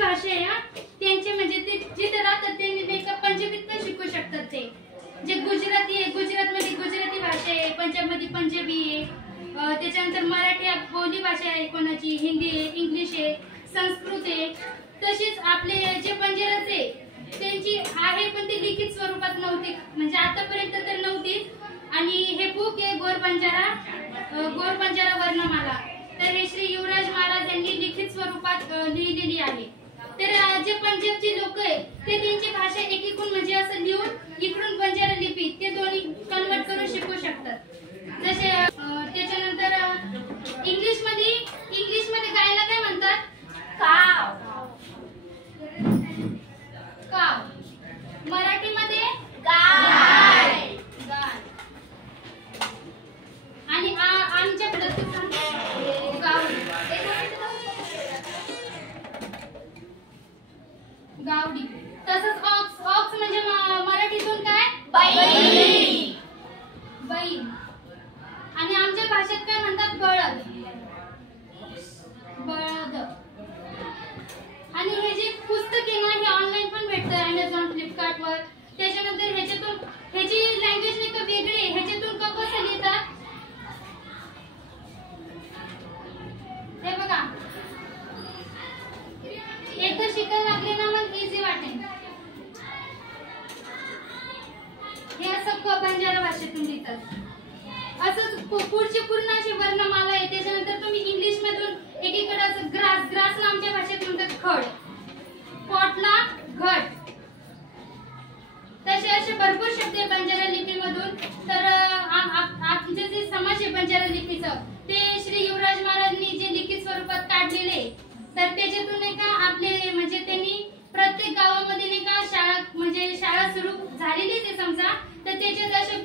भाषा आहे हा, त्यांचे म्हणजे ते जिथे राहतात त्यांनी नाही का पंजाबीत पण शिकू शकतात. ते जे गुजराती आहे, गुजरातमध्ये गुजराती भाषा आहे, पंजाबमध्ये पंजाबी आहे, त्याच्यानंतर मराठी बोली भाषा आहे कोणाची, हिंदी आहे, इंग्लिश आहे, संस्कृत आहे. तसेच आपले जे बंजाराचे त्यांची आहे पण ती लिखित स्वरूपात नव्हती, म्हणजे आतापर्यंत तर नव्हती. आणि हे बुक आहे गोर बंजारा वर्णमाला, तर हे श्री युवराज महाराज यांनी लिखित स्वरूपात लिहिलेली आहे. तर जे पंजाबची लोक आहे ते त्यांची भाषा एकीकडून म्हणजे असं लिहून इकडून बंजारा लिपी ते दोन्ही कन्वर्ट करून शिकू शकतात. जसे त्याच्यानंतर इंग्लिश मध्ये गायला काय म्हणतात? काव. मराठीमध्ये गाय. आणि आमच्याकडे गावडी. तसंच ऑक्स म्हणजे मराठीतून काय? बैल. आणि आमच्या भाषेत काय म्हणतात? बळद. आणि हे जे पुस्तक आहे ना हे ऑनलाईन पण भेटतं Amazon, फ्लिपकार्ट वर. त्याच्यानंतर ह्याची लँग्वेज नाही का वेगळी आहे, ह्याच्यातून कसं लिहितात हे बघा. एकदा शिकायला लागले ना मग इझी वाटेल. हे असं बंजारा भाषेतून लिहितात. असंच पुढचे पूर्ण अशी वर्णमाला आहे. त्याच्यानंतर तुम्ही इंग्लिश मधून एकीकडे असं ग्रासला आमच्या भाषेत म्हणतात खड, पॉटला घट. तसे असे भरपूर शब्द आहे बंजारा लिपीमधून. तर आमचे जे समाज आहे बंजारा लिपीचं ते श्री युवराज महाराजांनी जे लिखित स्वरूपात काढलेले, तर त्याच्यातून नाही का आपले म्हणजे त्यांनी प्रत्येक गावामध्ये नाही का शाळा सुरू झालेलीच आहे समजा, तर त्याच्यात असे